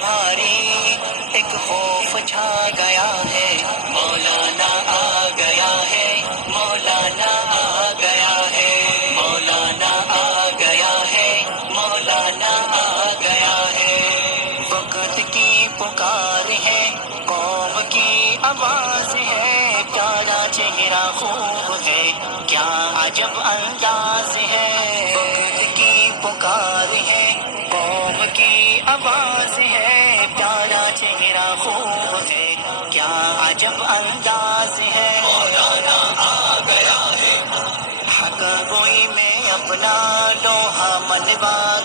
بھاری ایک خوف چھا گیا ہے، مولانا آ گیا ہے، مولانا آ گیا ہے، مولانا آ گیا ہے، مولانا آ گیا ہے۔ وقت کی پکار ہے، قوم کی آواز ہے، پیارا چہرہ خوب ہے، کیا عجب انداز ہے۔ وقت کی پکار ہے، قوم کی آواز ہے، پیارا چہرہ خوب ہے، کیا عجب انداز ہے۔ مولانا آ گیا ہے، حق گوئی میں اپنا لوہا منوا